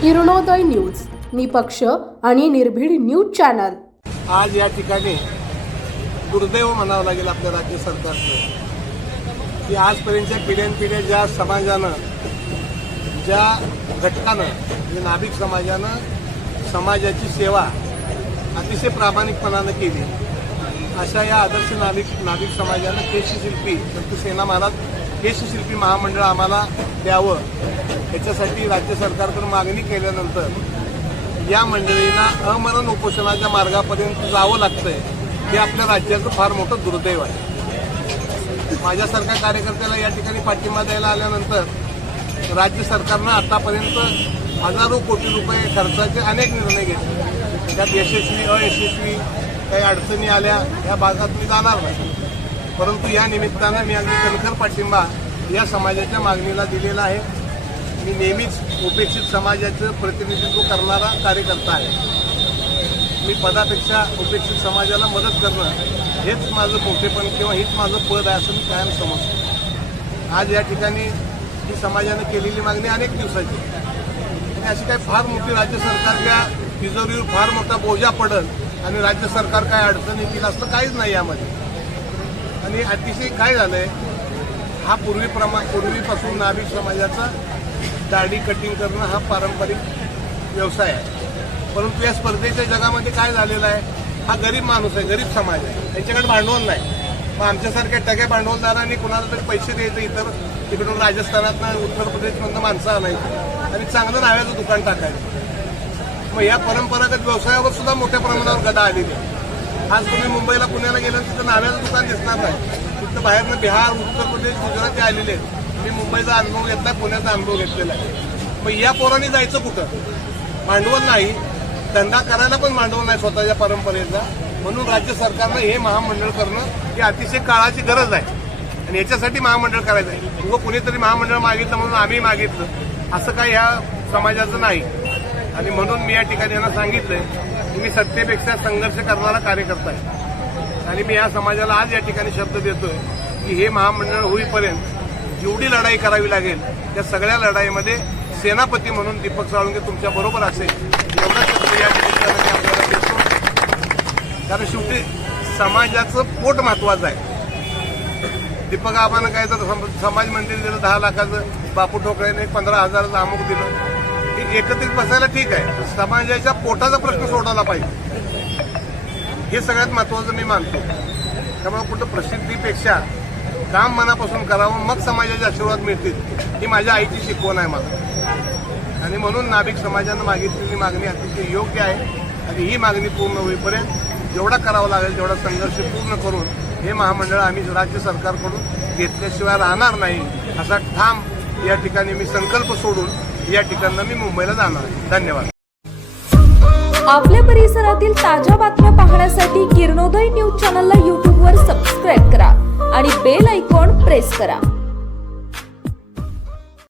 Kiranoday news निपक्ष आणि निर्भीड न्यूज चॅनल. आज या ठिकाणी दुर्दैव म्हणावं लागेल आपल्या राज्य सरकारचं. की आजपर्यंतच्या पिढ्यानपिढ्या ज्या समाजानं ज्या घटकानं म्हणजे नाभिक समाजानं समाजाची सेवा अतिशय प्रामाणिकपणानं केली अशा या आदर्श नाभिक नाविक समाजानं केशशिल्पी संत सेना महाराज केशशिल्पी महामंडळ आम्हाला द्यावं याच्यासाठी राज्य सरकारकडून मागणी केल्यानंतर या मंडळींना अमरण उपोषणाच्या मार्गापर्यंत जावं लागतंय हे आपल्या राज्याचं फार मोठं दुर्दैव आहे. माझ्यासारख्या कार्यकर्त्याला या ठिकाणी पाठिंबा द्यायला आल्यानंतर राज्य सरकारनं आतापर्यंत हजारो कोटी रुपये खर्चाचे अनेक निर्णय घेतले. त्यात यशस्वी अयशस्वी काही अडचणी आल्या या भागात मी जाणार नाही. परंतु या निमित्तानं मी अगदी कणखर पाठिंबा या समाजाच्या मागणीला दिलेला आहे. मी नेहमीच उपेक्षित समाजाचं प्रतिनिधित्व करणारा कार्यकर्ता आहे. मी पदापेक्षा उपेक्षित समाजाला मदत करणं हेच माझं मोठेपण किंवा हेच माझं पद आहे असं मी कायम समजतो. आज या ठिकाणी ही समाजानं केलेली मागणी अनेक दिवसाची आणि अशी काही फार मोठी राज्य सरकारच्या तिजोरीवर फार मोठा बोजा पडल आणि राज्य सरकार काय अडचण येतील असं काहीच नाही यामध्ये. आणि अतिशय काय झालंय हा पूर्वी प्रमा पूर्वीपासून नाभिक समाजाचा दाढी कटिंग करणं हा पारंपरिक व्यवसाय आहे. परंतु या स्पर्धेच्या जगामध्ये काय झालेलं आहे? हा गरीब माणूस आहे गरीब समाज आहे. त्यांच्याकडे भांडवल नाही. मग आमच्यासारख्या टगे भांडवलदारांनी कुणाला तरी पैसे द्यायचे इतर तिकडून राजस्थानातनं उत्तर प्रदेशमधनं माणसं आणायची आणि चांगलं नाव्याचं दुकान टाकायचं. मग या परंपरागत व्यवसायावर सुद्धा मोठ्या प्रमाणावर गदा आलेली आहे आज तुम्ही मुंबईला पुण्याला गेलं तिथं नाव्याचं दुकान दिसणार नाही. तिथं बाहेरनं बिहार उत्तर प्रदेश गुजरात आलेले आहेत. मी मुंबईचा अनुभव घेतला पुण्याचा अनुभव घेतलेला आहे. मग या पोरांनी जायचं कुठं? भांडवल नाही. धंदा करायला पण भांडवल नाही स्वतःच्या परंपरेचा म्हणून राज्य सरकारनं हे महामंडळ करणं ही अतिशय काळाची गरज आहे. आणि याच्यासाठी महामंडळ करायचं आहे. उगं कुणीतरी महामंडळ मागितलं म्हणून आम्ही मागितलं. असं काही ह्या समाजाचं नाही. आणि म्हणून मी या ठिकाणी यांना सांगितलंय की मी सत्तेपेक्षा संघर्ष करणारा कार्यकर्ता आहे. आणि मी या समाजाला आज या ठिकाणी शब्द देतोय की हे महामंडळ होईपर्यंत जेवढी लढाई करावी लागेल त्या सगळ्या लढाईमध्ये सेनापती म्हणून दीपक साळुंके तुमच्या बरोबर असेल एवढा शब्द या ठिकाणी आपल्याला देतो. कारण शेवटी समाजाचं पोट महत्वाचं आहे. दीपक आबानं काय तर समाज मंदिर दिलं दहा लाखाचं बापू ठोकळ्याने पंधरा हजाराचं अमुक दिलं एकत्रित बसायला ठीक आहे. समाजाच्या पोटाचा प्रश्न सोडवला पाहिजे. हे सगळ्यात महत्वाचं मी मानतो. त्यामुळे कुठं प्रसिद्धीपेक्षा काम मनापासून करावं मग समाजाचे आशीर्वाद मिळतील ही माझ्या आईची शिकवण आहे मला. आणि म्हणून नाभिक समाजानं मागितलेली मागणी अतिशय योग्य आहे. आणि ही मागणी पूर्ण होईपर्यंत जेवढा करावा लागेल तेवढा संघर्ष पूर्ण करून हे महामंडळ आम्ही राज्य सरकारकडून घेतल्याशिवाय राहणार नाही असा ठाम या ठिकाणी मी संकल्प सोडून या ठिकाणं मी मुंबईला जाणार आहे. धन्यवाद. आपल्या परिसरातील ताज्या बातम्या पाहण्यासाठी किरणोदय न्यूज चॅनलला यूट्यूबवर सबस्क्राईब करा आणि बेल आयकॉन प्रेस करा.